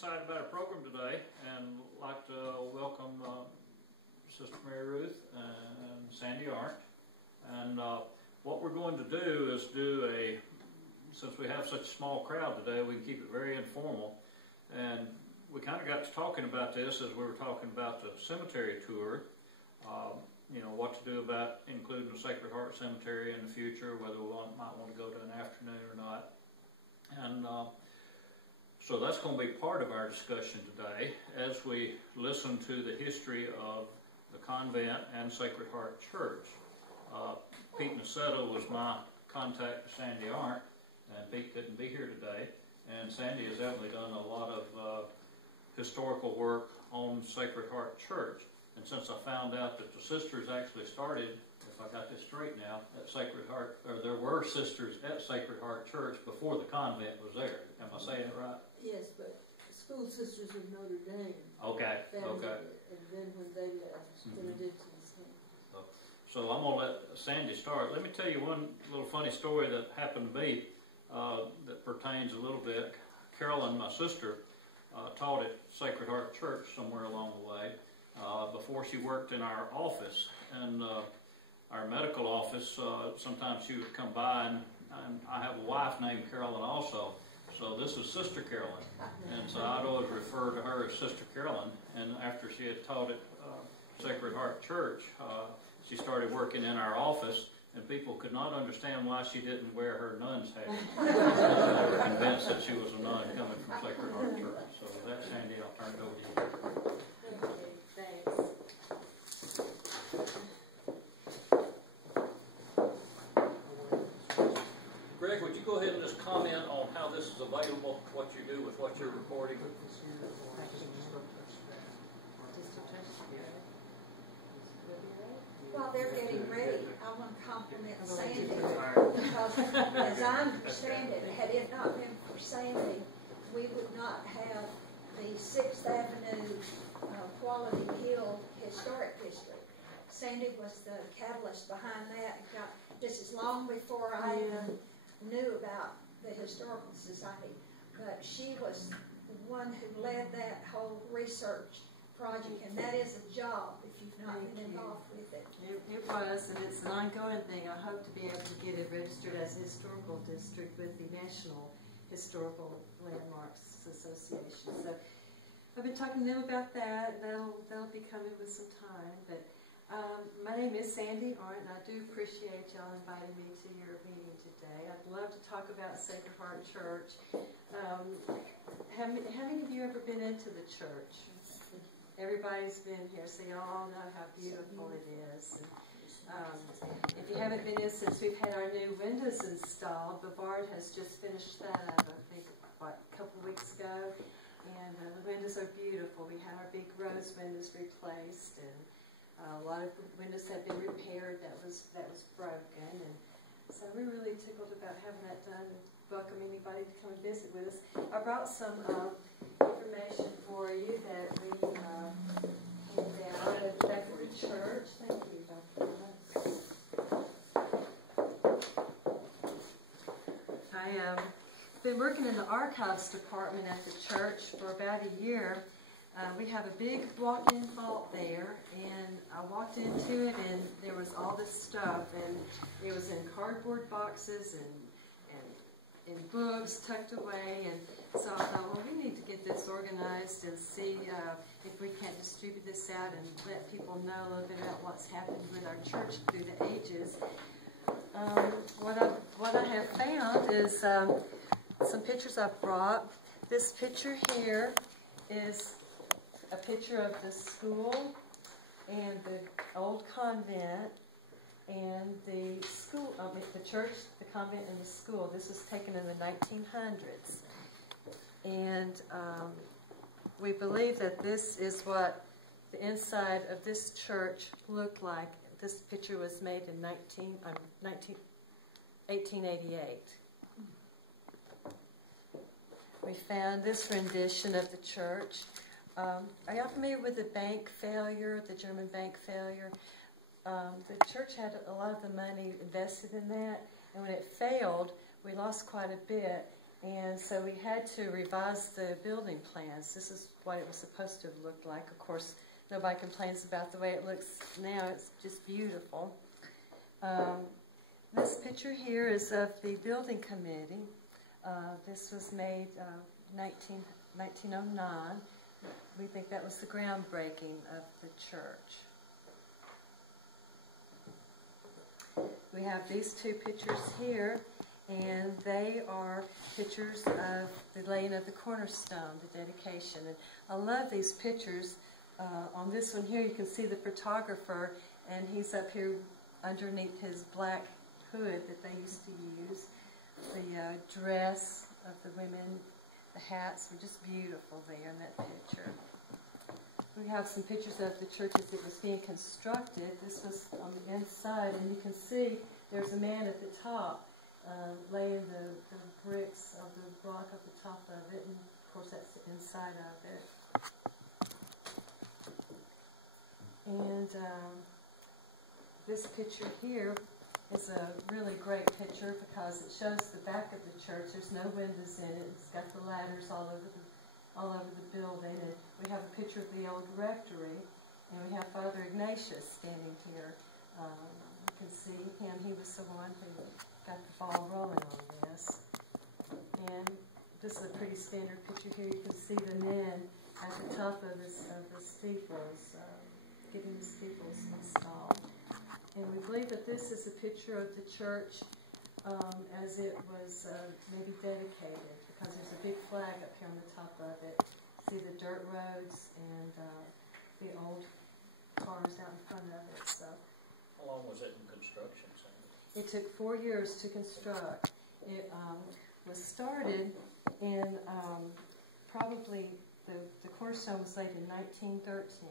excited about our program today and like to welcome Sister Mary Ruth and Sandy Arndt. And what we're going to do is since we have such a small crowd today, we can keep it very informal. And we kind of got to talking about this as we were talking about the cemetery tour. You know, what to do about including the Sacred Heart Cemetery in the future, whether we might want to go to an afternoon or not. And so that's going to be part of our discussion today as we listen to the history of the convent and Sacred Heart Church. Pete Niceto was my contact to Sandy Arndt, and Pete couldn't be here today. And Sandy has evidently done a lot of historical work on Sacred Heart Church. And since I found out that the sisters actually started, if I got this straight now, at Sacred Heart, or there were sisters at Sacred Heart Church before the convent was there. Am I saying it right? Yes, but School Sisters of Notre Dame. Okay, okay. And then when they left, Benedictines came. So I'm going to let Sandy start. Let me tell you one little funny story that happened to me that pertains a little bit. Carolyn, my sister, taught at Sacred Heart Church somewhere along the way before she worked in our office. And our medical office, sometimes she would come by, and I have a wife named Carolyn also. So this is Sister Carolyn, and so I'd always refer to her as Sister Carolyn. And after she had taught at Sacred Heart Church, she started working in our office, and people could not understand why she didn't wear her nun's hat. They were convinced that she was a nun coming from Sacred Heart Church. So with that, Sandy, I'll turn it over to you. Okay, thanks. Greg, would you go ahead and just comment on how this is available, what you do with what you're recording? While they're getting ready, I want to compliment Sandy, because as I understand it, had it not been for Sandy, we would not have the 6th Avenue Quality Hill Historic District. Sandy was the catalyst behind that. This is long before I even knew about the Historical Society, but she was the one who led that whole research project, and that is a job if you've not been involved with it. It was, and it's an ongoing thing. I hope to be able to get it registered as a historical district with the National Historical Landmarks Association. So I've been talking to them about that. That'll be coming with some time. But my name is Sandy Arndt, and I do appreciate y'all inviting me to your meeting today. I'd love to talk about Sacred Heart Church. How many of you ever been into the church? Everybody's been here, so you all know how beautiful it is. And, if you haven't been in since we've had our new windows installed, Bavard has just finished that up, I think, a couple of weeks ago. And the windows are beautiful. We had our big rose windows replaced, and a lot of windows have been repaired that was broken. And so we're really tickled about having that done. Welcome anybody to come and visit with us. I brought some information for you that we handed out at the back of the church. Thank you, Dr. I've been working in the archives department at the church for about a year. We have a big walk-in vault there, and I walked into it, and there was all this stuff, and it was in cardboard boxes and in books tucked away, and so I thought, well, we need to get this organized and see if we can't distribute this out and let people know a little bit about what's happened with our church through the ages. What I have found is some pictures I've brought. This picture here is a picture of the school and the old convent and the school, the church, the convent, and the school. This was taken in the 1900s. And we believe that this is what the inside of this church looked like. This picture was made in 1888. We found this rendition of the church. Are y'all familiar with the bank failure, the German bank failure? The church had a lot of the money invested in that, and when it failed, we lost quite a bit. And so we had to revise the building plans. This is what it was supposed to have looked like. Of course, nobody complains about the way it looks now. It's just beautiful. This picture here is of the building committee. This was made 1909. We think that was the groundbreaking of the church. We have these two pictures here, and they are pictures of the laying of the cornerstone, the dedication. And I love these pictures. On this one here, you can see the photographer, and he's up here underneath his black hood that they used to use. The dress of the women, the hats were just beautiful there in that picture. We have some pictures of the church as it was being constructed. This was on the inside, and you can see there's a man at the top laying the bricks of the block at the top of it, and of course that's the inside of it. And this picture here is a really great picture because it shows the back of the church. There's no windows in it. It's got the ladders all over the building. And we have a picture of the old rectory, and we have Father Ignatius standing here. You can see him. He was the one who got the ball rolling on this. And this is a pretty standard picture here. You can see the men at the top of the steeples, getting the steeples installed. And we believe that this is a picture of the church as it was maybe dedicated, because there's a big flag up here on the top of it. See the dirt roads and the old cars out in front of it. So, how long was it in construction, Sandy? It took 4 years to construct. It was started in probably the cornerstone was laid in 1913.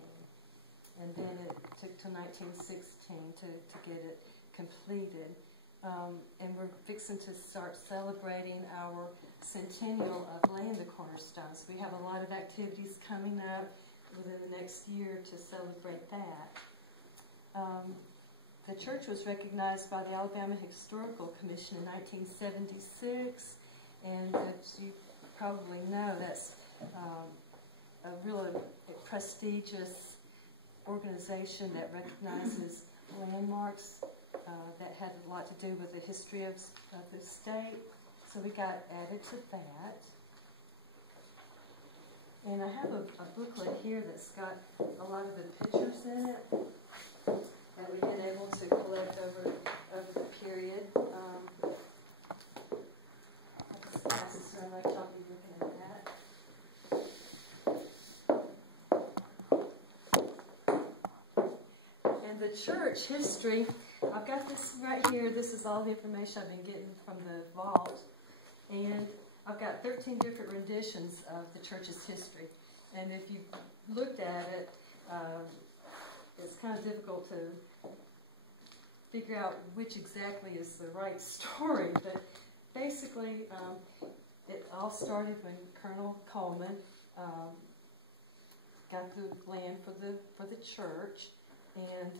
And then it took till 1916 to get it completed. And we're fixing to start celebrating our centennial of laying the cornerstones. We have a lot of activities coming up within the next year to celebrate that. The church was recognized by the Alabama Historical Commission in 1976, and as you probably know, that's a really prestigious organization that recognizes landmarks that had a lot to do with the history of the state. So we got added to that. And I have a booklet here that's got a lot of the pictures in it that we've been able to collect over the period. Passes around like y'all be looking at that. And the church history, I've got this right here. This is all the information I've been getting from the vault. And I've got 13 different renditions of the church's history. And if you looked at it, it's kind of difficult to figure out which exactly is the right story. But basically, it all started when Colonel Cullman got the land for the church. And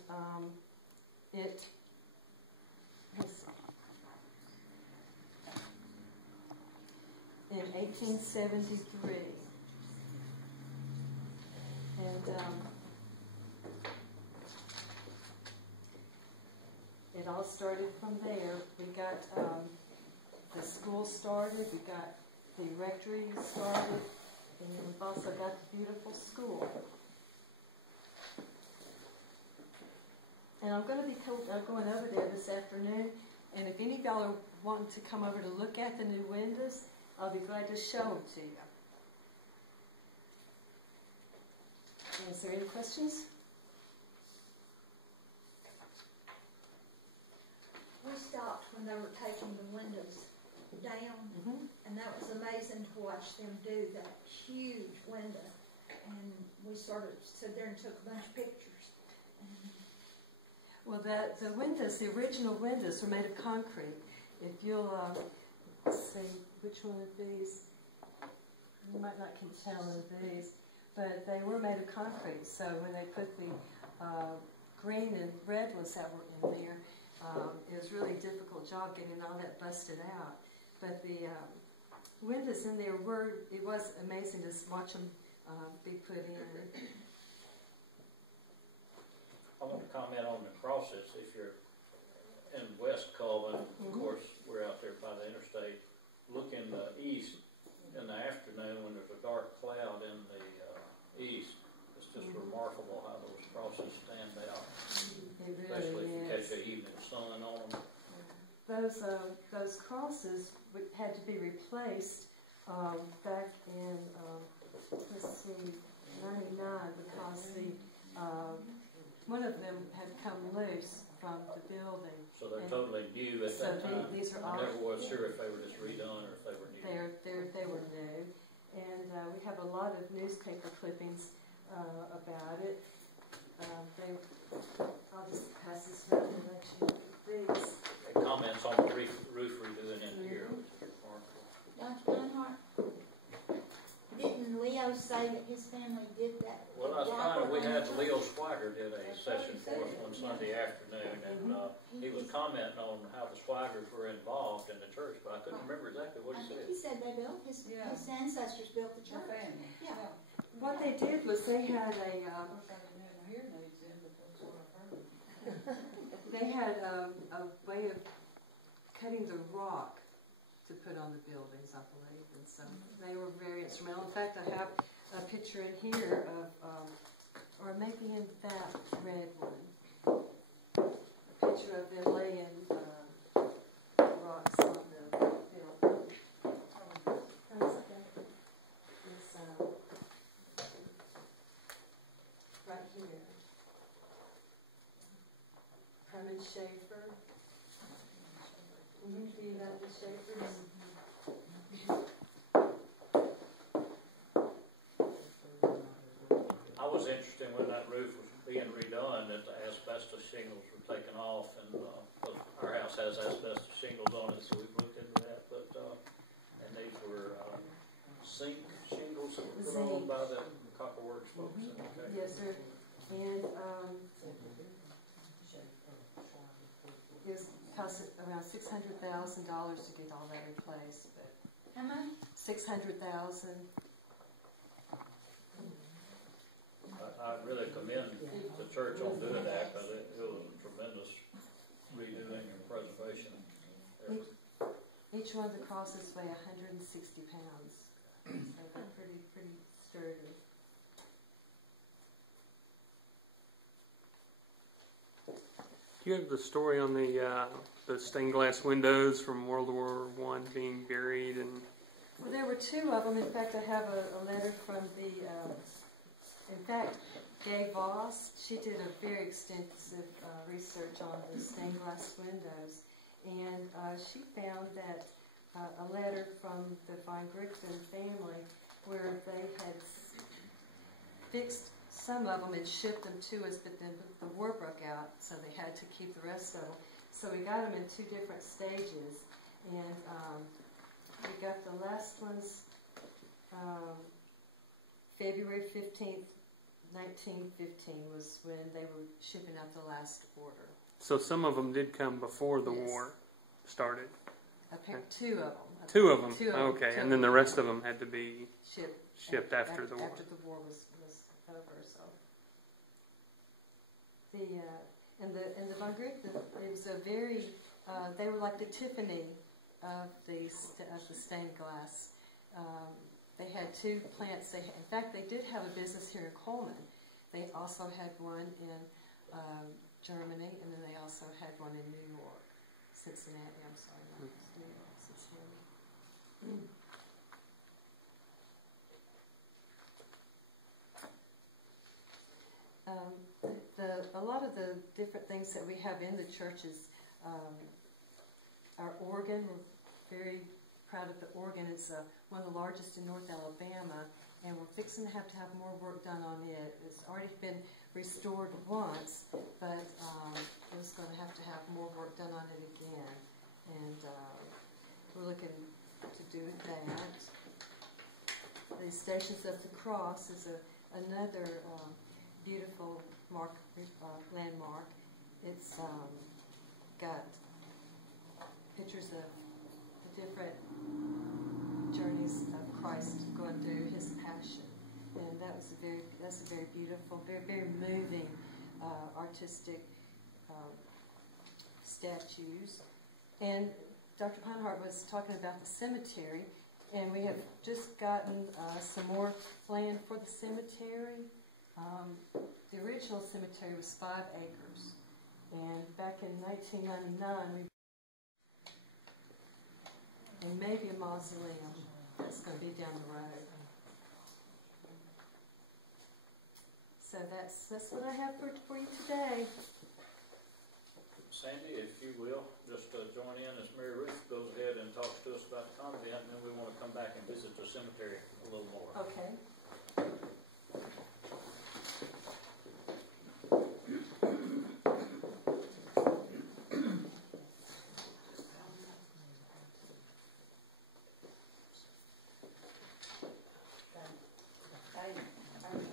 it was in 1873, and it all started from there. We got the school started, we got the rectory started, and then we've also got the beautiful school. And I'm going to be going over there this afternoon, and if any of y'all are wanting to come over to look at the new windows, I'll be glad to show them to you. Is there any questions? We stopped when they were taking the windows down, and that was amazing to watch them do that huge window. And we sort of stood there and took a bunch of pictures. Well, the windows, the original windows, were made of concrete. If you'll see which one of these, you might not can tell in these, but they were made of concrete. So when they put the green and red ones that were in there, it was really a difficult job getting all that busted out. But the windows in there it was amazing to watch them be put in. I want to comment on the crosses. If you're in West Cullman, of course, we're out there by the interstate. Look in the east in the afternoon when there's a dark cloud in the east. It's just remarkable how those crosses stand out, It especially really if you is. catch the evening sun on them. Those crosses had to be replaced back in let's see, 99 because one of them had come loose from the building. So they're totally new at that time. These are I never was sure if they were just redone or if they were new. They were new, and we have a lot of newspaper clippings about it. I'll just pass this around and let you read these. Comments on the roof redoing in here, which is remarkable. Dr. Arndt, didn't Leo say that his family did that? Well, I was we had Leo Swigert did a session for us one Sunday afternoon, and he was commenting on how the Swigers were involved in the church, but I couldn't remember exactly what I he think said. he said they built, his ancestors built the church. Yeah. What they did was they had a way of cutting the rock to put on the buildings, I believe, and so they were very instrumental. In fact, I have a picture in here of, or maybe in that red one, a picture of them laying rocks on the building. Right here. Herman Schaefer. Do you know the Schaefers? I was interested when that roof was being redone that the asbestos shingles were taken off, and our house has asbestos shingles on it, so we looked into that. But and these were zinc shingles that were put on by the Copper Works folks. Okay. Yes, sir. And it cost around $600,000 to get all that replaced. But How much? $600,000. I really commend the church on doing that because it was a tremendous redoing and preservation. Each one of the crosses weigh 160 pounds. So they're pretty sturdy. Do you have the story on the stained glass windows from World War I being buried? And Well, there were two of them. In fact, I have a letter from the, in fact, Gay Voss. She did a very extensive research on the stained glass windows. And she found that a letter from the Von Grichten family where they had fixed some of them and shipped them to us, but then the war broke out, so they had to keep the rest of them. So we got them in two different stages, and we got the last ones February 15th, 1915 was when they were shipping out the last order. so some of them did come before the Yes. war started. Two of them. Two of them. Two of them. Okay, Two and then of the them. rest of them had to be shipped after the war. After the war was over, so the and the Von Grichten, it was a very they were like the Tiffany of the stained glass. They had two plants. In fact, they did have a business here in Cullman. They also had one in Germany, and then they also had one in New York, Cincinnati. I'm sorry, not New York, Cincinnati. A lot of the different things that we have in the churches, our organ, we're very proud of the organ. It's one of the largest in North Alabama, and we're fixing to have more work done on it. It's already been restored once, but it was going to have more work done on it again, and we're looking to do that. The Stations of the Cross is another beautiful landmark. It's got pictures of the different journeys beautiful, very, very moving, artistic statues. And Dr. Pinehart was talking about the cemetery, and we have just gotten some more land for the cemetery. The original cemetery was 5 acres, and back in 1999, and maybe a mausoleum that's going to be down the road. So that's what I have for you today. Sandy, if you will, just join in as Mary Ruth goes ahead and talks to us about the convent, and then we want to come back and visit the cemetery a little more. Okay.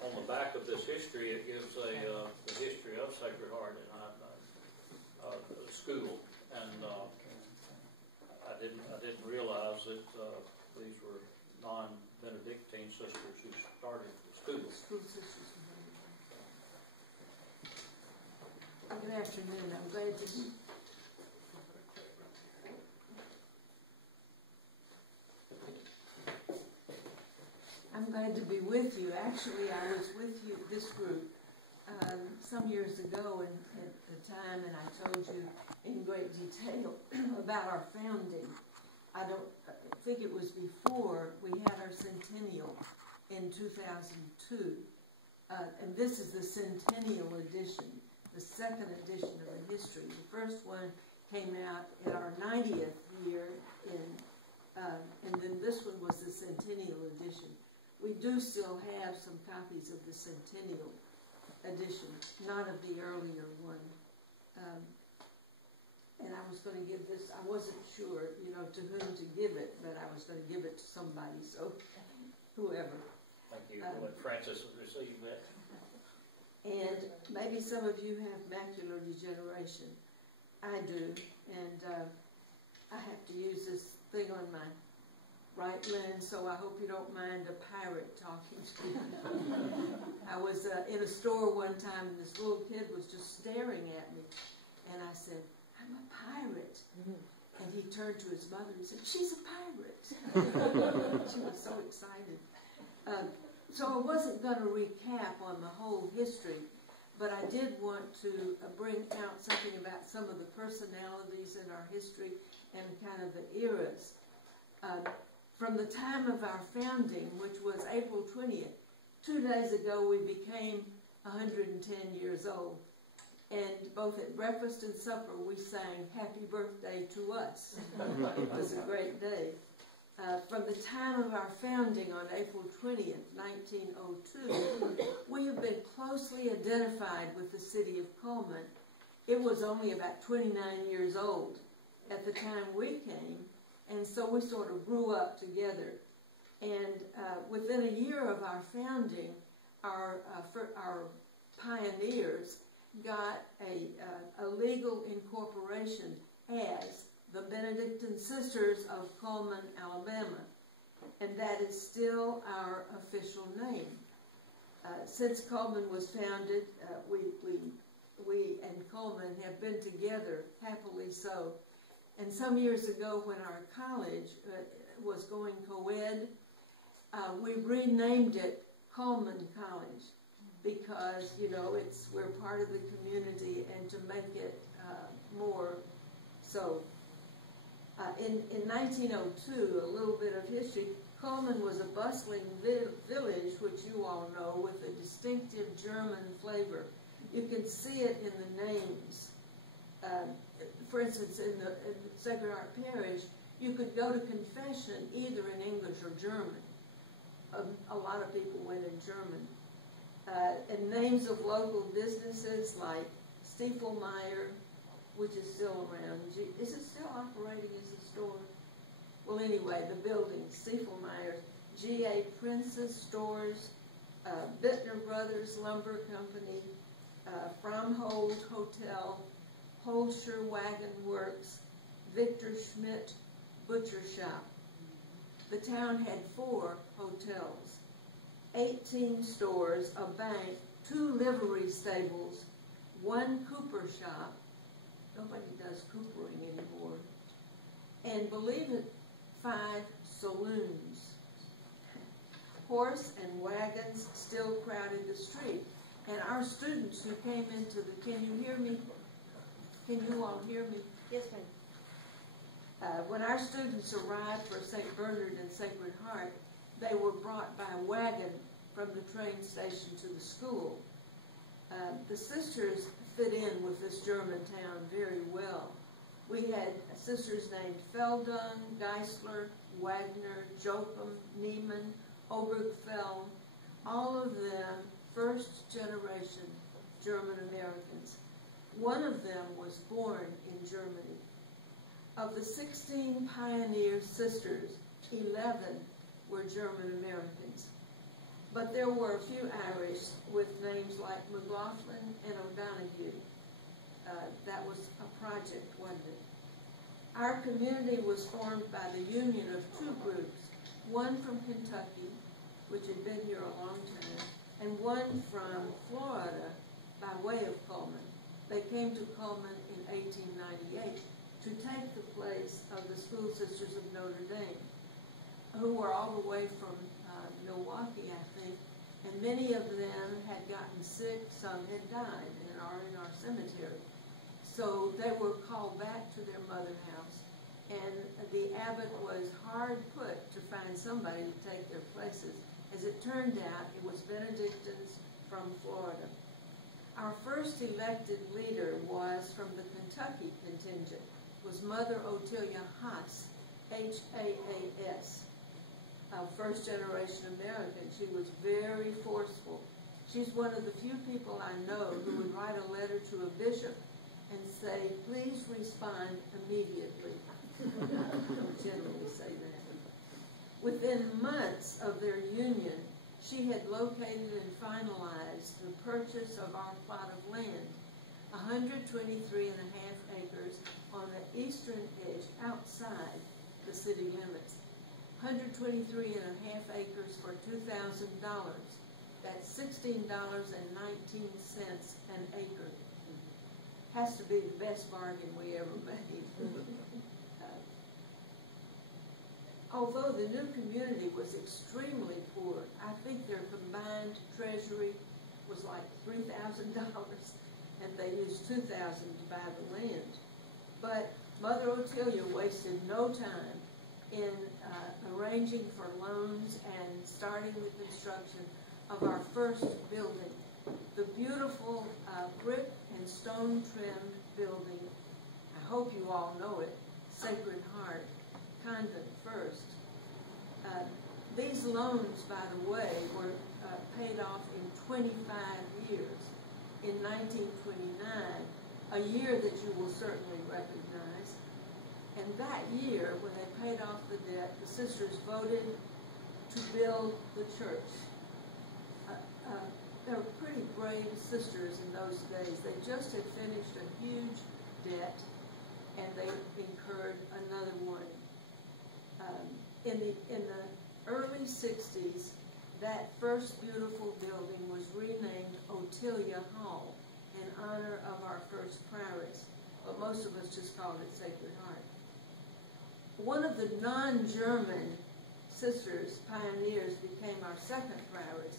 On the back of this history, it gives the history of Sacred Heart and the school, and I didn't realize that these were non-Benedictine sisters who started the school. Good afternoon. I'm glad to be. I'm glad to be with you. Actually, I was with you, this group, some years ago at the time, and I told you in great detail about our founding. I think it was before we had our centennial in 2002. And this is the centennial edition, the second edition of the history. The first one came out at our 90th year, and then this one was the centennial edition. We do still have some copies of the centennial edition, not of the earlier one. And I was going to give this, I wasn't sure, to whom to give it, but I was going to give it to somebody, so whoever. Thank you. We'll let Francis receive that. And maybe some of you have macular degeneration. I do, and I have to use this thing on my right lens, so I hope you don't mind a pirate talking to me. I was in a store one time, and this little kid was just staring at me, and I said, "I'm a pirate." And he turned to his mother and said, "She's a pirate." She was so excited. So I wasn't going to recap on the whole history, but I did want to bring out something about some of the personalities in our history and kind of the eras. From the time of our founding, which was April 20th, 2 days ago we became 110 years old. And both at breakfast and supper we sang "Happy Birthday to Us." It was a great day. From the time of our founding on April 20th, 1902, we have been closely identified with the city of Cullman. It was only about 29 years old at the time we came, and so we sort of grew up together. And within a year of our founding, our pioneers got a legal incorporation as the Benedictine Sisters of Cullman, Alabama, and that is still our official name. Since Cullman was founded, we and Cullman have been together, happily so. And some years ago, when our college was going co-ed, we renamed it Cullman College because, we're part of the community, and to make it more so. In 1902, a little bit of history, Cullman was a bustling village, which you all know, with a distinctive German flavor. You can see it in the names. For instance, in the Sacred Heart Parish, you could go to confession either in English or German. A lot of people went in German. And names of local businesses like Stiefelmeyer, which is still around. Is it still operating as a store? Well, anyway, the building, Stiefelmeyer, G.A. Princess Stores, Bittner Brothers Lumber Company, Fromhold Hotel, Holscher Wagon Works, Victor Schmidt Butcher Shop. The town had 4 hotels, 18 stores, a bank, 2 livery stables, 1 cooper shop. Nobody does coopering anymore. And believe it, 5 saloons. Horse and wagons still crowded the street. And our students who came into the, can you hear me? Can you all hear me? Yes, ma'am. When our students arrived for St. Bernard and Sacred Heart, they were brought by wagon from the train station to the school. The sisters fit in with this German town very well. We had sisters named Feldung, Geisler, Wagner, Joachim, Niemann, Obergfell, all of them first generation German Americans. One of them was born in Germany. Of the 16 pioneer sisters, 11 were German Americans. But there were a few Irish with names like McLaughlin and O'Donoghue. That was a project, wasn't it? Our community was formed by the union of 2 groups, one from Kentucky, which had been here a long time, and one from Florida by way of Cullman. They came to Cullman in 1898 to take the place of the School Sisters of Notre Dame, who were all the way from Milwaukee, I think, and many of them had gotten sick, some had died and are in our cemetery. So they were called back to their mother house, and the abbot was hard put to find somebody to take their places. As it turned out, it was Benedictines from Florida. Our first elected leader was from the Kentucky contingent, was Mother Ottilia Haas, H-A-A-S, a first-generation American. She was very forceful. She's one of the few people I know who would write a letter to a bishop and say, please respond immediately. I don't generally say that. Within months of their union, she had located and finalized the purchase of our plot of land, 123.5 acres on the eastern edge outside the city limits. 123.5 acres for $2,000. That's $16.19 an acre. Has to be the best bargain we ever made. Although the new community was extremely poor, I think their combined treasury was like $3,000, and they used $2,000 to buy the land. But Mother Ottilia wasted no time in arranging for loans and starting the construction of our first building, the beautiful brick and stone trimmed building. I hope you all know it, Sacred Heart Convent first. These loans, by the way, were paid off in 25 years. In 1929, a year that you will certainly recognize. And that year, when they paid off the debt, the sisters voted to build the church. They were pretty brave sisters in those days. They just had finished a huge debt, and they incurred another one. In the early 60s, that first beautiful building was renamed Ottilia Hall in honor of our first prioress, but most of us just called it Sacred Heart. One of the non-German sisters, pioneers, became our second prioress,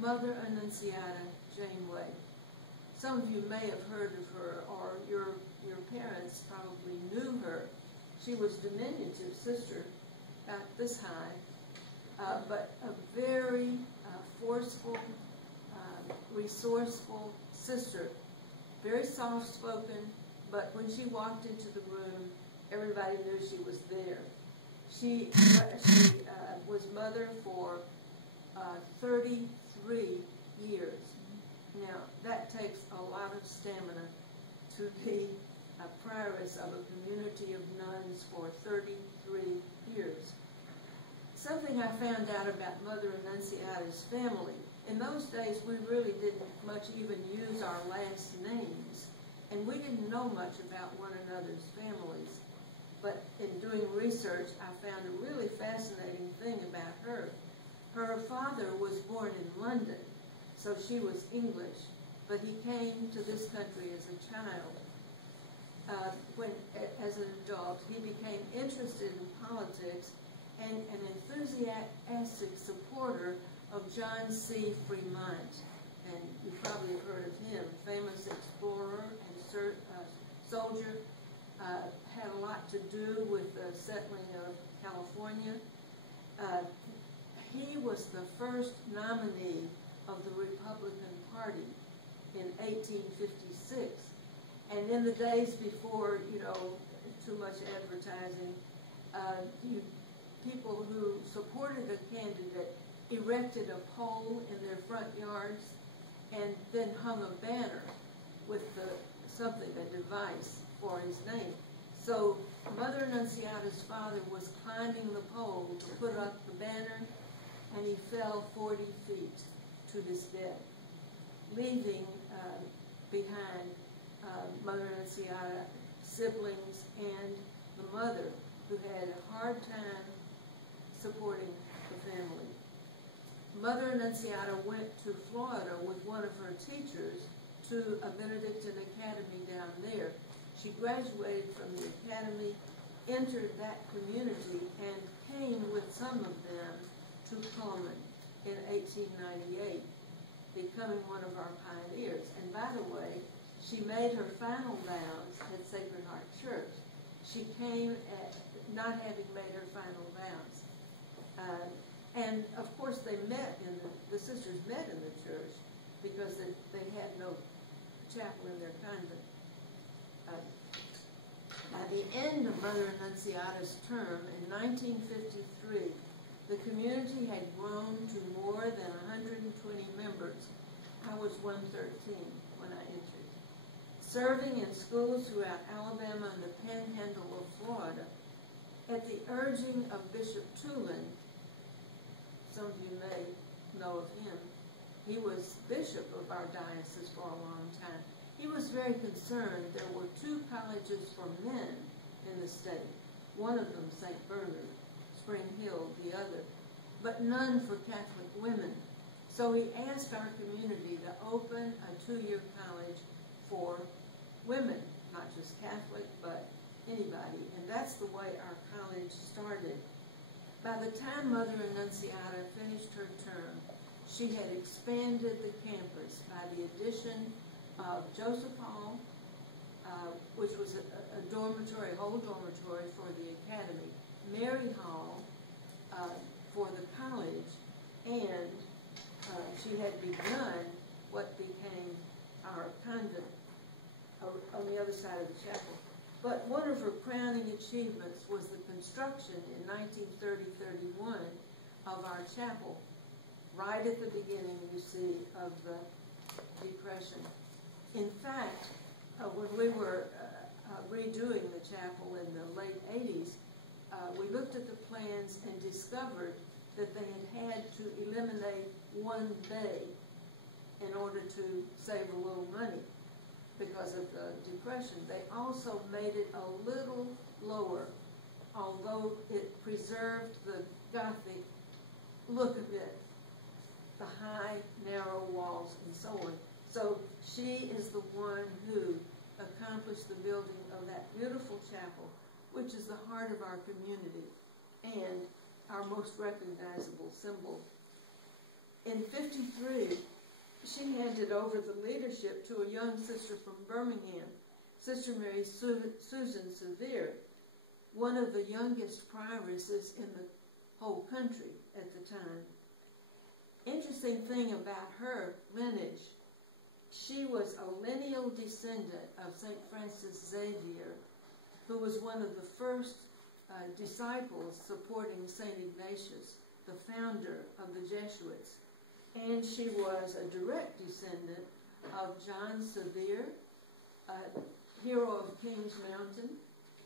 Mother Annunziata Janeway. Some of you may have heard of her, or your parents probably knew her. She was diminutive sister, about this high, but a very forceful, resourceful sister, very soft-spoken, but when she walked into the room, everybody knew she was there. She was mother for 33 years. Now, that takes a lot of stamina to be a prioress of a community of nuns for 33 years. Something I found out about Mother Annunziata's family. In those days, we really didn't much even use our last names, and we didn't know much about one another's families. But in doing research, I found a really fascinating thing about her. Her father was born in London, so she was English. But he came to this country as a child. As an adult, he became interested in politics and an enthusiastic supporter of John C. Fremont. And you've probably heard of him, famous explorer and soldier, had a lot to do with the settling of California. He was the first nominee of the Republican Party in 1856. And in the days before, too much advertising, people who supported a candidate erected a pole in their front yards and then hung a banner with a device for his name. So Mother Annunciata's father was climbing the pole to put up the banner, and he fell 40 feet to his death, leaving behind Mother Annunciata, siblings, and the mother, who had a hard time supporting the family. Mother Annunciata went to Florida with one of her teachers to a Benedictine academy down there. She graduated from the academy, entered that community, and came with some of them to Cullman in 1898, becoming one of our pioneers. And by the way, she made her final vows at Sacred Heart Church. She came not having made her final vows. And of course the sisters met in the church because they had no chapel in their convent. By the end of Mother Annunciata's term in 1953, the community had grown to more than 120 members. I was 113 when I entered. Serving in schools throughout Alabama and the panhandle of Florida, at the urging of Bishop Cullman, some of you may know of him, he was bishop of our diocese for a long time. He was very concerned there were 2 colleges for men in the state, one of them St. Bernard, Spring Hill, the other, but none for Catholic women. So he asked our community to open a 2-year college for women, not just Catholic, but anybody. And that's the way our college started. By the time Mother Annunciata finished her term, she had expanded the campus by the addition of Joseph Hall, which was a dormitory, a whole dormitory for the academy, Mary Hall for the college, and she had begun what became our convent on the other side of the chapel. But one of her crowning achievements was the construction in 1930-31 of our chapel, right at the beginning, you see, of the Depression. In fact, when we were redoing the chapel in the late 80s, we looked at the plans and discovered that they had to eliminate one bay in order to save a little money because of the Depression. They also made it a little lower, although it preserved the Gothic look of it, the high, narrow walls, and so on. So she is the one who accomplished the building of that beautiful chapel, which is the heart of our community and our most recognizable symbol. In '53, she handed over the leadership to a young sister from Birmingham, Sister Mary Susan Severe, one of the youngest prioresses in the whole country at the time. Interesting thing about her lineage, she was a lineal descendant of St. Francis Xavier, who was one of the first disciples supporting St. Ignatius, the founder of the Jesuits. And she was a direct descendant of John Sevier, a hero of Kings Mountain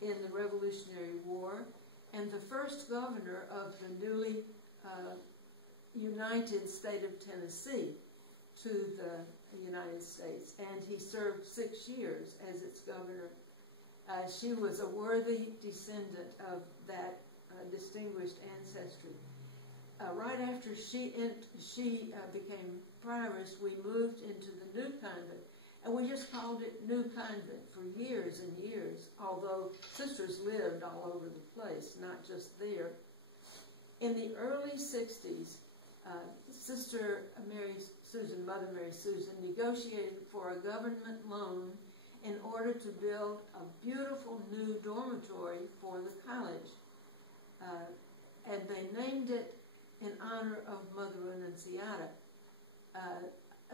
in the Revolutionary War, and the first governor of the newly united state of Tennessee to the United States. And he served 6 years as its governor. She was a worthy descendant of that distinguished ancestry. right after she became prioress, we moved into the new convent, and we just called it New Convent for years and years, although sisters lived all over the place, not just there. In the early 60s, Sister Mary Susan, Mother Mary Susan, negotiated for a government loan in order to build a beautiful new dormitory for the college. And they named it in honor of Mother Annunziata.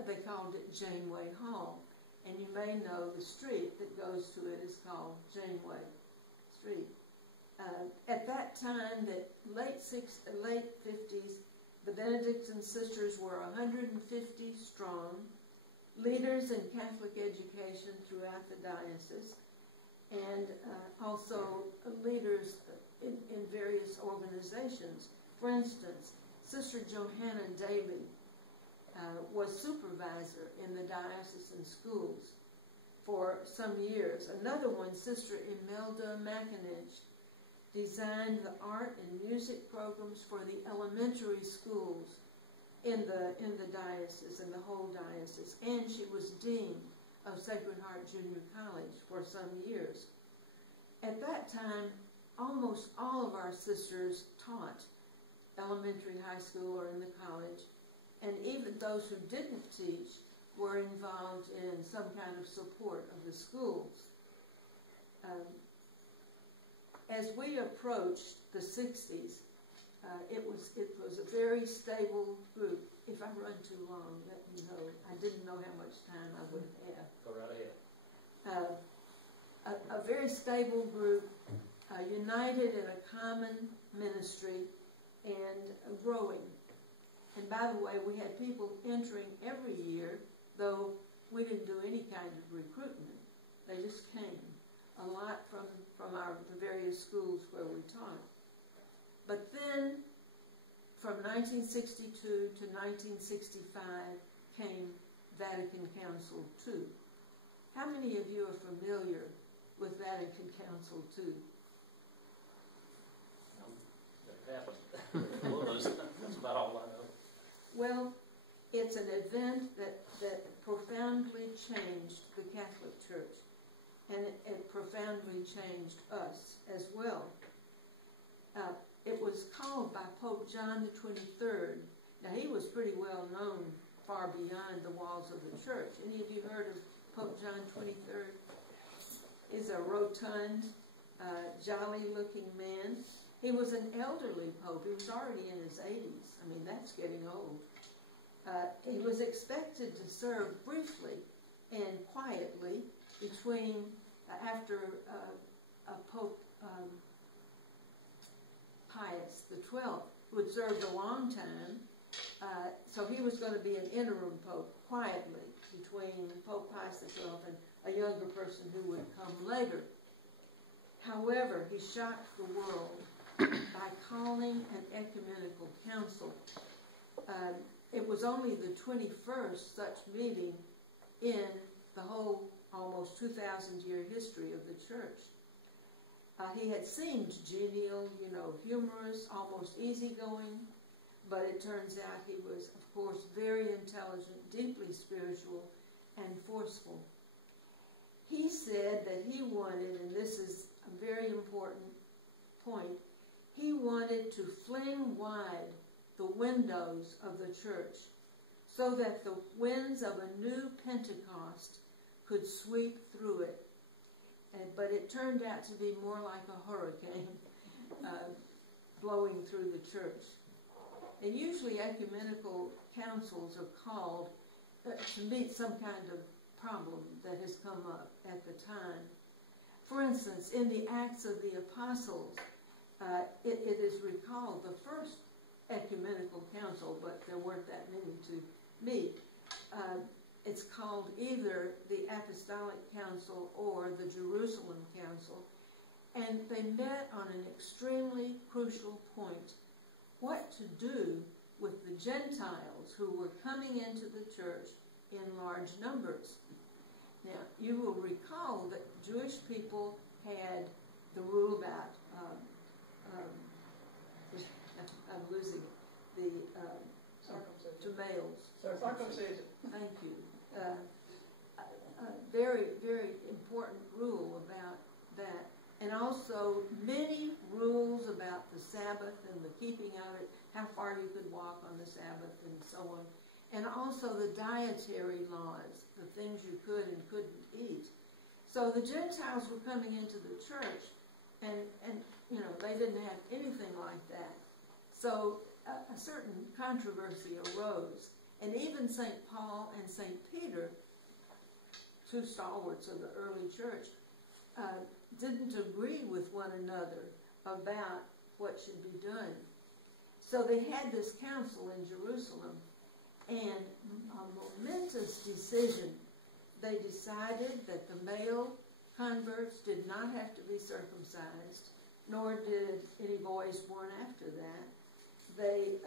They called it Janeway Hall. And you may know the street that goes to it is called Janeway Street. At that time, the late 50s, the Benedictine sisters were 150 strong, leaders in Catholic education throughout the diocese, and also leaders in various organizations. For instance, Sister Johanna Daly was supervisor in the diocesan schools for some years. Another one, Sister Imelda McAninch, designed the art and music programs for the elementary schools in the diocese, in the whole diocese, and she was dean of Sacred Heart Junior College for some years. At that time, almost all of our sisters taught elementary, high school, or in the college, and even those who didn't teach were involved in some kind of support of the schools. As we approached the 60s, it was a very stable group. If I run too long, let me know. I didn't know how much time I would have. Go right ahead. A very stable group, united in a common ministry and growing. And by the way, we had people entering every year, though we didn't do any kind of recruitment. They just came, a lot from the various schools where we taught. But then, from 1962 to 1965, came Vatican Council II. How many of you are familiar with Vatican Council II? That's about all I know. Well, it's an event that profoundly changed the Catholic Church, and it profoundly changed us as well. It was called by Pope John XXIII. Now, he was pretty well known far beyond the walls of the church. Any of you heard of Pope John XXIII? He's a rotund, jolly-looking man. He was an elderly pope. He was already in his 80s. I mean, that's getting old. He was expected to serve briefly and quietly between, after Pope Pius XII, who had served a long time. So he was going to be an interim pope, quietly, between Pope Pius XII and a younger person who would come later. However, he shocked the world by calling an ecumenical council. It was only the 21st such meeting in the whole almost 2,000-year history of the church. He had seemed genial, humorous, almost easygoing, but it turns out he was, of course, very intelligent, deeply spiritual, and forceful. He said that he wanted, and this is a very important point, he wanted to fling wide the windows of the church so that the winds of a new Pentecost could sweep through it. But it turned out to be more like a hurricane blowing through the church. And usually ecumenical councils are called to meet some kind of problem that has come up at the time. For instance, in the Acts of the Apostles, it is recalled the first ecumenical council, but there weren't that many to meet. It's called either the Apostolic Council or the Jerusalem Council, and they met on an extremely crucial point: what to do with the Gentiles who were coming into the church in large numbers. Now, you will recall that Jewish people had the rule about, I'm losing it, and also many rules about the Sabbath and the keeping of it, how far you could walk on the Sabbath and so on, and also the dietary laws, the things you could and couldn't eat. So the Gentiles were coming into the church, and you know, they didn't have anything like that. So a certain controversy arose, and even St. Paul and St. Peter, two stalwarts of the early church, didn't agree with one another about what should be done. So they had this council in Jerusalem, and a momentous decision. They decided that the male converts did not have to be circumcised, nor did any boys born after that. They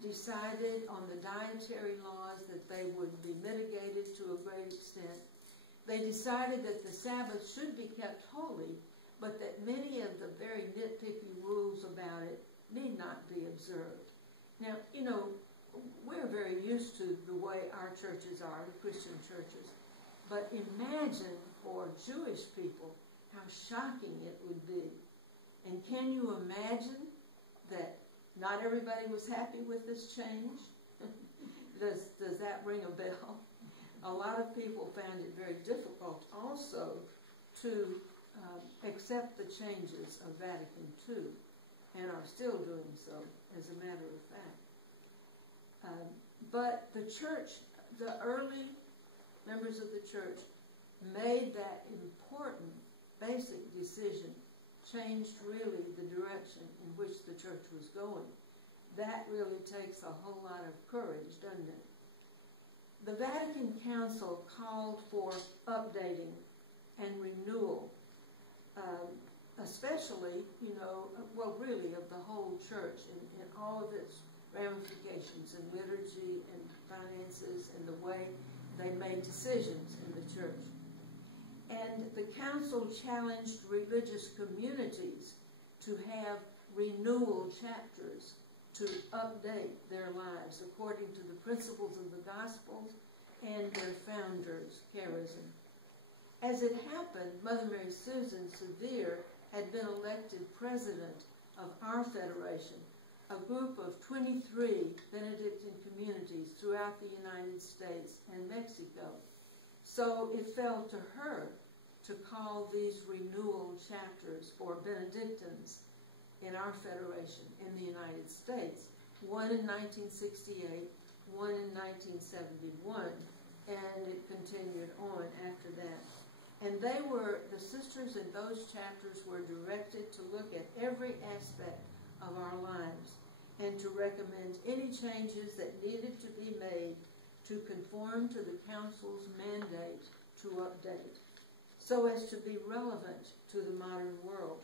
decided on the dietary laws that they would be mitigated to a great extent. They decided that the Sabbath should be kept holy, but that many of the very nitpicky rules about it need not be observed. Now, you know, we're very used to the way our churches are, the Christian churches, but imagine for Jewish people how shocking it would be. And can you imagine that not everybody was happy with this change? Does that ring a bell? A lot of people found it very difficult also to accept the changes of Vatican II, and are still doing so, as a matter of fact. But the church, the early members of the church, made that important basic decision, changed really the direction in which the church was going. That really takes a whole lot of courage, doesn't it? The Vatican Council called for updating and renewal, especially, you know, well, really of the whole church in all of its ramifications in liturgy and finances and the way they made decisions in the church. And the council challenged religious communities to have renewal chapters to update their lives according to the principles of the Gospels and their founders' charism. As it happened, Mother Mary Susan Severe had been elected president of our federation, a group of 23 Benedictine communities throughout the United States and Mexico. So it fell to her to call these renewal chapters for Benedictines in our federation in the United States, one in 1968, one in 1971, and it continued on after that. And the sisters in those chapters were directed to look at every aspect of our lives and to recommend any changes that needed to be made to conform to the Council's mandate to update, so as to be relevant to the modern world.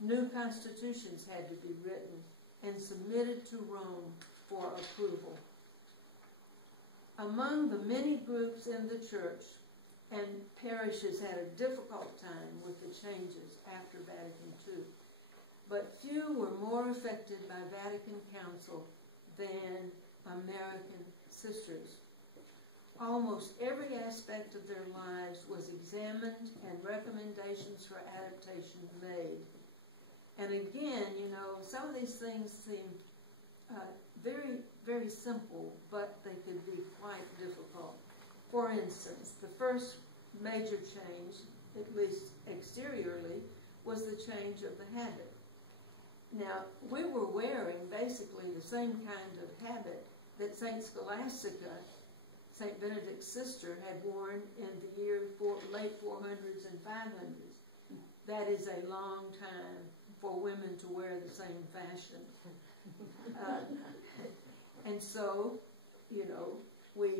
New constitutions had to be written and submitted to Rome for approval. Among the many groups in the church, and parishes had a difficult time with the changes after Vatican II, but few were more affected by Vatican Council than American sisters. Almost every aspect of their lives was examined and recommendations for adaptation made. And again, you know, some of these things seem very, very simple, but they could be quite difficult. For instance, the first major change, at least exteriorly, was the change of the habit. Now, we were wearing basically the same kind of habit that St. Scholastica, St. Benedict's sister, had worn in the late 400s and 500s. That is a long time for women to wear the same fashion. And so, you know, we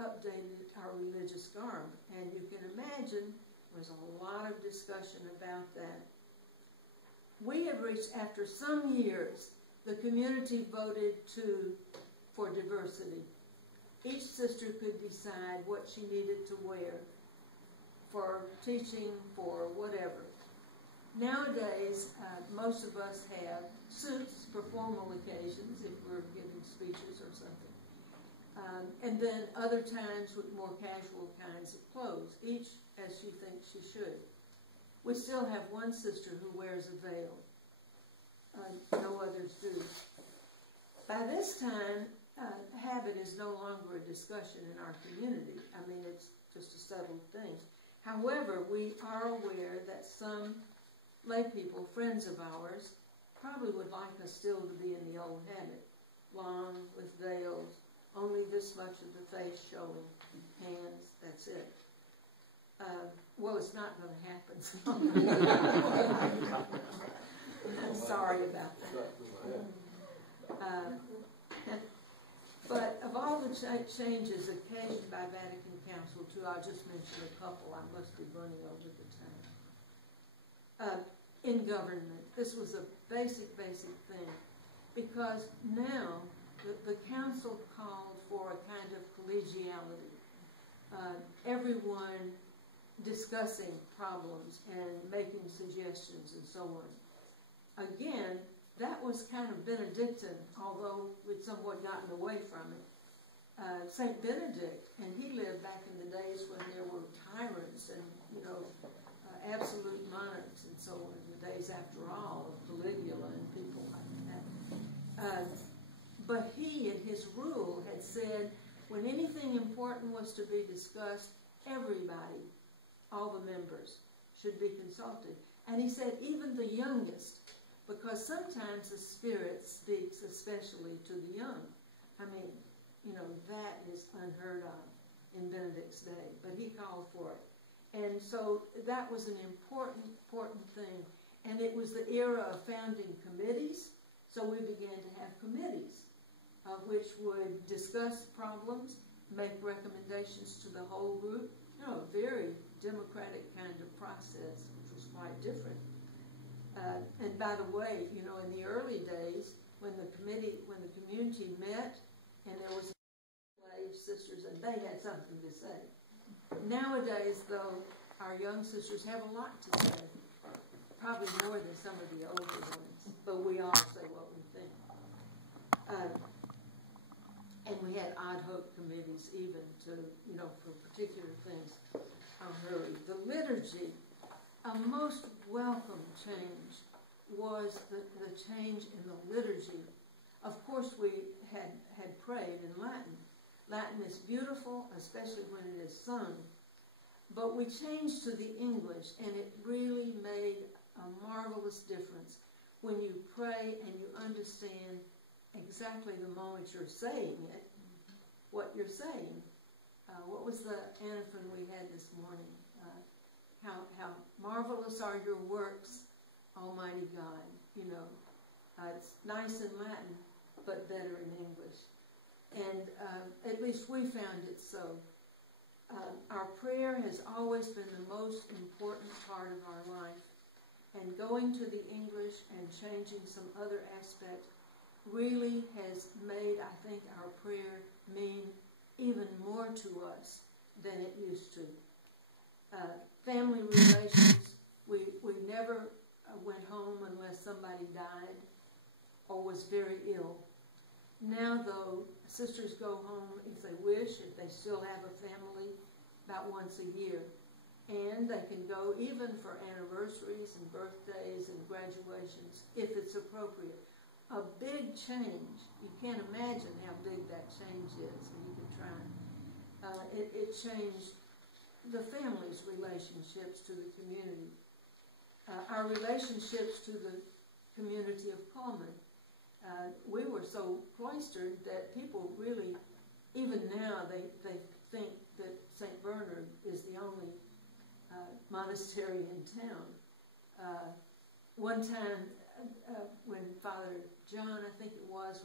updated our religious garb. And you can imagine there's a lot of discussion about that. We have reached, after some years, the community voted for diversity. Each sister could decide what she needed to wear for teaching, for whatever. Nowadays, most of us have suits for formal occasions, if we're giving speeches or something. And then other times with more casual kinds of clothes, each as she thinks she should. We still have one sister who wears a veil. No others do. By this time, habit is no longer a discussion in our community. I mean, it's just a settled thing. However, we are aware that some lay people, friends of ours, probably would like us still to be in the old habit. Long, with veils, only this much of the face showing, hands, that's it. Well, it's not going to happen. I'm sorry about that. But of all the changes occasioned by Vatican Council II, I'll just mention a couple. I must be running over the time. In government, this was a basic thing, because now the council called for a kind of collegiality. Everyone discussing problems and making suggestions and so on. Again, that was kind of Benedictine, although we'd somewhat gotten away from it. St. Benedict, and he lived back in the days when there were tyrants and, absolute monarchs and so on, the days after all of Caligula and people like that. But he, in his rule, had said when anything important was to be discussed, everybody, all the members, should be consulted. And he said even the youngest, because sometimes the Spirit speaks especially to the young. I mean, that is unheard of in Benedict's day, but he called for it. And so that was an important thing. And it was the era of founding committees, so we began to have committees which would discuss problems, make recommendations to the whole group. A very democratic kind of process, which was quite different. And by the way, in the early days, when the community met, and there was slave sisters, and they had something to say. Nowadays, though, our young sisters have a lot to say, probably more than some of the older ones, but we all say what we think. And we had ad hoc committees even to, for particular things. I'll hurry. The liturgy, a most welcome change was the change in the liturgy. Of course, we had prayed in Latin. Latin is beautiful, especially when it is sung. But we changed to the English, and it really made a marvelous difference when you pray and you understand exactly the moment you're saying it, what you're saying. What was the antiphon we had this morning? How marvelous are your works, Almighty God. It's nice in Latin, but better in English. And at least we found it so. Our prayer has always been the most important part of our life. And going to the English and changing some other aspect really has made, I think, our prayer mean even more to us than it used to. Family relations, we never went home unless somebody died or was very ill. Now, though, sisters go home if they wish, if they still have a family, about once a year. And they can go even for anniversaries and birthdays and graduations, if it's appropriate. A big change. You can't imagine how big that change is, and you can try. It changed the family's relationships to the community. Our relationships to the community of Cullman. We were so cloistered that people really, even now, they think that St. Bernard is the only monastery in town. One time, when Father John, I think it was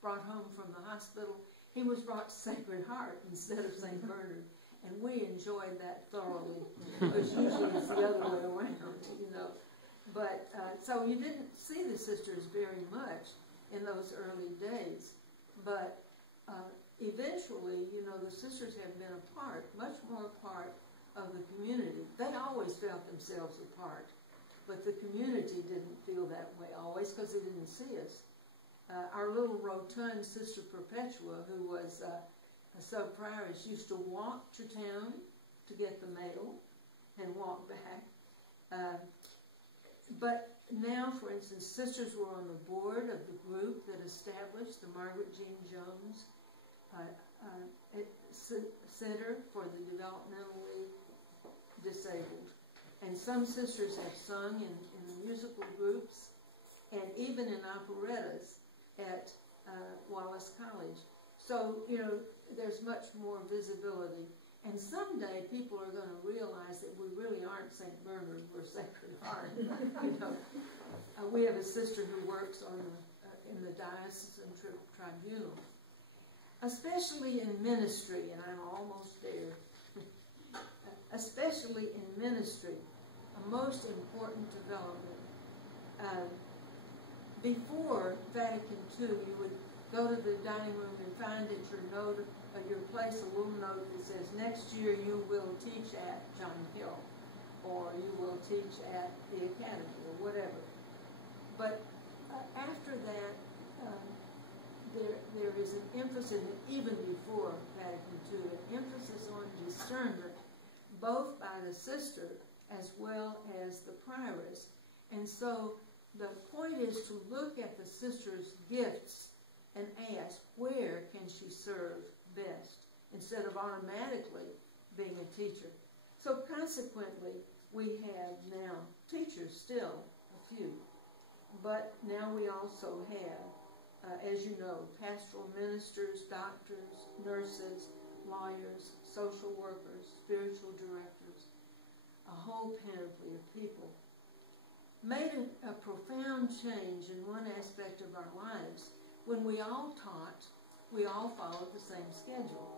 brought home from the hospital, he was brought to Sacred Heart instead of St. Bernard. And we enjoyed that thoroughly, because usually it's the other way around, But, so you didn't see the sisters very much in those early days. But eventually, the sisters have been a part, much more a part of the community. They always felt themselves a part, but the community didn't feel that way always because they didn't see us. Our little rotund Sister Perpetua, who was a sub-prioress, used to walk to town to get the mail and walk back. But now, for instance, sisters were on the board of the group that established the Margaret Jean Jones Center for the Developmentally Disabled. And some sisters have sung in musical groups and even in operettas at Wallace College. So, you know, there's much more visibility. And someday people are going to realize that we really aren't St. Bernard, we're Sacred Heart. You know, we have a sister who works on in the diocesan tribunal, especially in ministry, and I'm almost there. Especially in ministry, a most important development. Before Vatican II, you would go to the dining room and find at your place a little note that says, next year you will teach at John Hill, or you will teach at the Academy, or whatever. But after that, there is an emphasis, even before Vatican II, an emphasis on discernment, both by the sister as well as the prioress. And so the point is to look at the sister's gifts and ask, where can she serve best, instead of automatically being a teacher. So consequently, we have now teachers still, a few, but now we also have, as you know, pastoral ministers, doctors, nurses, lawyers, social workers, spiritual directors, a whole panoply of people. Made a profound change in one aspect of our lives. When we all taught, we all followed the same schedule.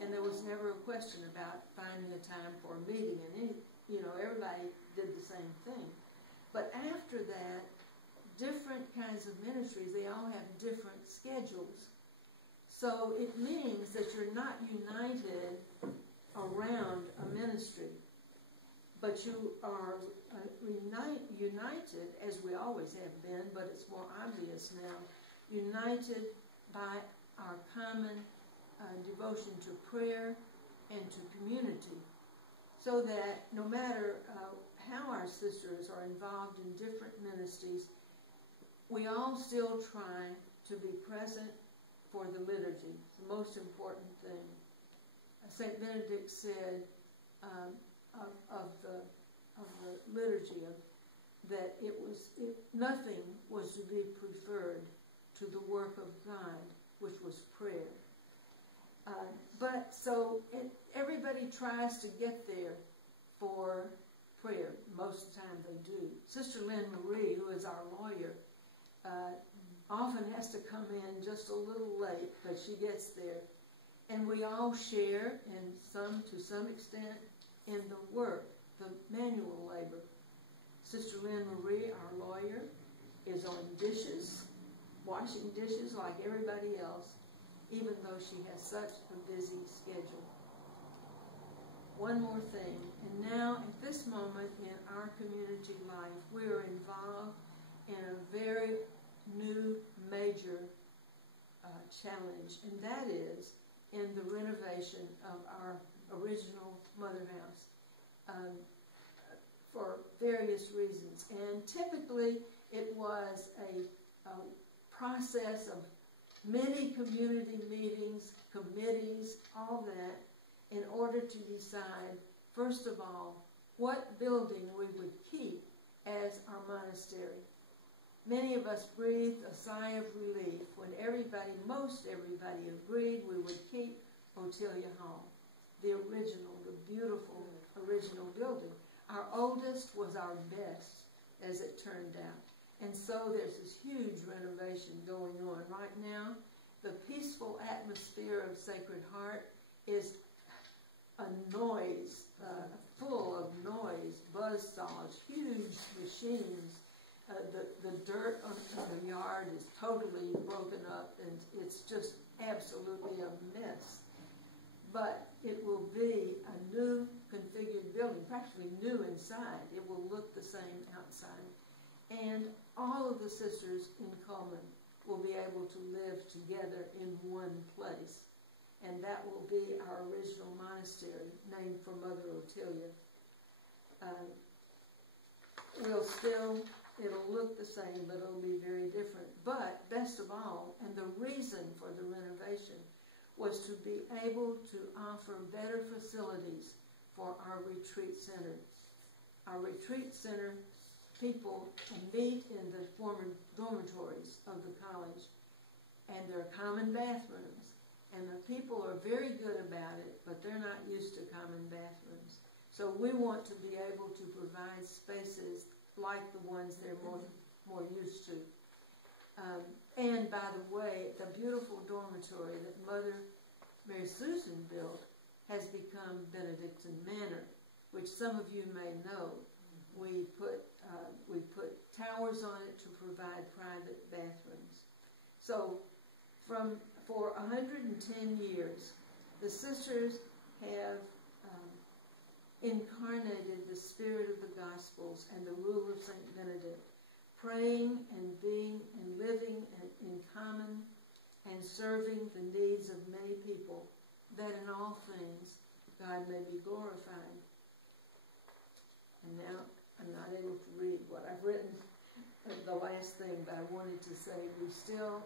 And there was never a question about finding a time for a meeting. And, you know, everybody did the same thing. But after that, different kinds of ministries, they all have different schedules. So it means that you're not united around a ministry, but you are united, as we always have been, but it's more obvious now, united by our common devotion to prayer and to community, so that no matter how our sisters are involved in different ministries, we all still try to be present for the liturgy, the most important thing. St. Benedict said of the liturgy that nothing was to be preferred to the work of God, which was prayer. But so everybody tries to get there for prayer. Most of the time they do. Sister Lynn Marie, who is our lawyer, often has to come in just a little late, but she gets there. And we all share, to some extent, in the work, the manual labor. Sister Lynn Marie, our lawyer, is on dishes, washing dishes like everybody else, even though she has such a busy schedule. One more thing, and now at this moment in our community life, we are involved in a very new major challenge, and that is in the renovation of our original mother house for various reasons. And typically it was a process of many community meetings, committees, all that, in order to decide, first of all, what building we would keep as our monastery. Many of us breathed a sigh of relief when most everybody agreed we would keep Otelia Hall, the original, the beautiful original building. Our oldest was our best, as it turned out. And so there's this huge renovation going on. Right now, the peaceful atmosphere of Sacred Heart is a noise, full of noise, buzzsaws, huge machines. The dirt on the yard is totally broken up, and it's just absolutely a mess. But it will be a new configured building, practically new inside. It will look the same outside. And all of the sisters in Cullman will be able to live together in one place. And that will be our original monastery, named for Mother Otelia. it'll look the same, but it'll be very different. But best of all, and the reason for the renovation was to be able to offer better facilities for our retreat center. Our retreat center people can meet in the former dormitories of the college, and there are common bathrooms. And the people are very good about it, but they're not used to common bathrooms. So we want to be able to provide spaces like the ones they're more used to. And by the way, the beautiful dormitory that Mother Mary Susan built has become Benedictine Manor, which some of you may know. We put towers on it to provide private bathrooms. So for 110 years, the sisters have incarnated the spirit of the Gospels and the rule of St. Benedict, praying and being and living in common and serving the needs of many people, that in all things God may be glorified. And now I'm not able to read what I've written, the last thing, but I wanted to say we still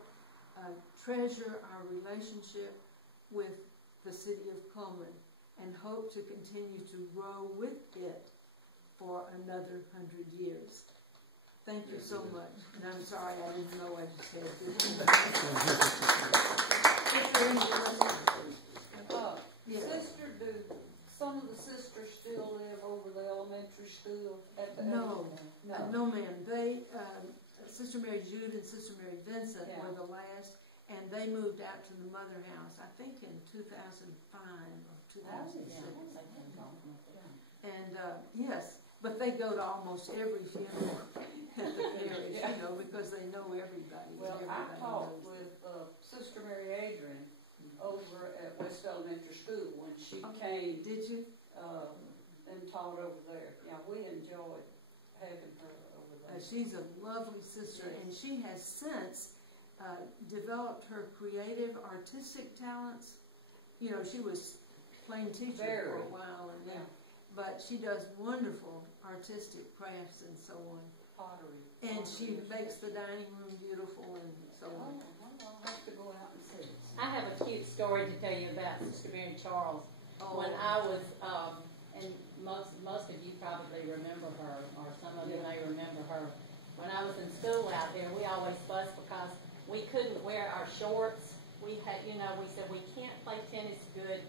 treasure our relationship with the city of Cullman and hope to continue to grow with it for another 100 years. Thank you so much. And I'm sorry I didn't know I just had this. Sister, do some of the sisters still live over the elementary school at the No, ma'am. They, Sister Mary Jude and Sister Mary Vincent were the last, and they moved out to the Mother House, I think in 2005 or 2006. And yes, but they go to almost every funeral at the parish, you know, because they know everybody. Well, I talked with Sister Mary Adrian over at West Elementary School when she came. Did you? And taught over there. Yeah, we enjoyed having her over there. She's a lovely sister, and she has since developed her creative, artistic talents. You know, she was plain teacher for a while, and but she does wonderful artistic crafts and so on. Pottery. And she makes the dining room beautiful and so on. I'll have to go out and see. I have a cute story to tell you about Sister Mary Charles. Oh. When I was, and most of you probably remember her, or some of you may remember her. When I was in school out there, we always fussed because we couldn't wear our shorts. We had, you know, we said we can't play tennis good,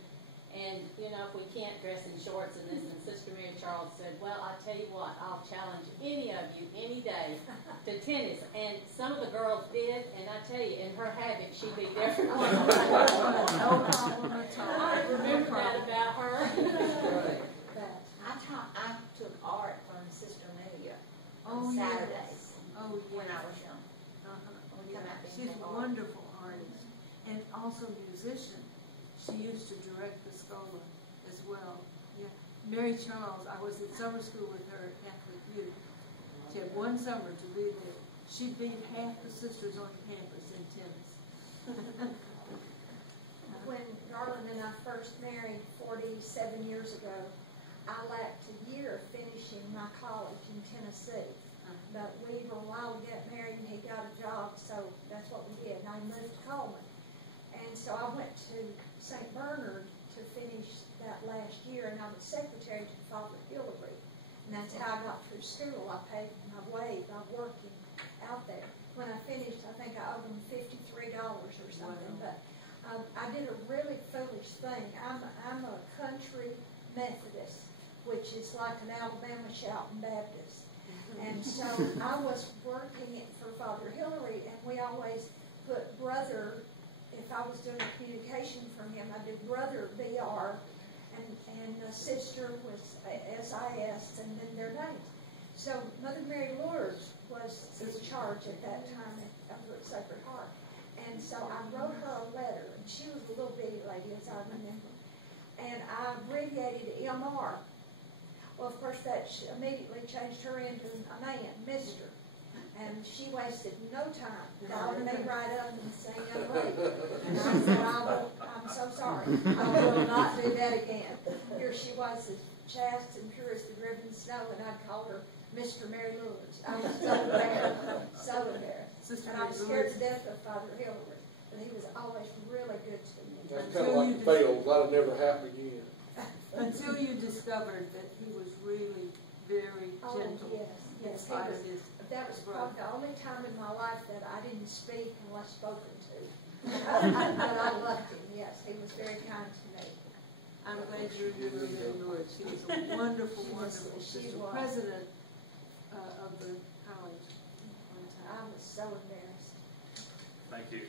and you know, if we can't dress in shorts and this. And Sister Mary Charles said, "Well, I tell you what, I'll challenge any of you any day to tennis." And some of the girls did, and I tell you, in her habit, she beat everyone. No problem at all. I remember that about her. I took art from Sister Amelia Oh, on yes. Saturdays Oh, when I yes. was young. We come out and She's make a art. wonderful artist and also musician. She used to direct the Scola as well. Yeah. Mary Charles, I was at summer school with her at Catholic Youth. She had one summer to be there. She beat half the sisters on campus in tennis. When Garland and I first married 47 years ago, I lacked a year finishing my college in Tennessee. But we were a while to get married, and he got a job, so that's what we did. And I moved to Cullman. And so I went to St. Bernard to finish that last year, and I was secretary to Father Hillary. And that's how I got through school. I paid my way by working out there. When I finished, I think I owed them $53 or something. Wow. But I did a really foolish thing. I'm a country Methodist, which is like an Alabama shouting Baptist. And so I was working it for Father Hillary, and we always put brother, if I was doing a communication from him, I did brother BR, and the sister was SIS, and then their names. So Mother Mary Lourdes was in charge at that time over at Sacred Heart. And so I wrote her a letter, and she was a little bitty lady, as I remember. And I abbreviated MR. Well, of course, that immediately changed her into a man, Mr. And she wasted no time calling me right up and saying, "Young lady." And I said, "I'm so sorry. I will not do that again." Here she was, as chaste and pure as the driven snow, and I'd call her Mr. Mary Lewis. I was so embarrassed, so embarrassed. Sister And I Mary was scared Lewis. to death of Father Hillary, but he was always really good to me. That's kind of like the fails. That'll never happen again. Until you discovered that he was really very Oh, gentle. yes, In yes. spite of his That was probably the only time in my life that I didn't speak unless spoken to. But I loved him, yes. He was very kind to me. I'm glad you remember Mary Lewis. She was a wonderful, wonderful She sister, was. president of the college. I was so embarrassed. Thank you.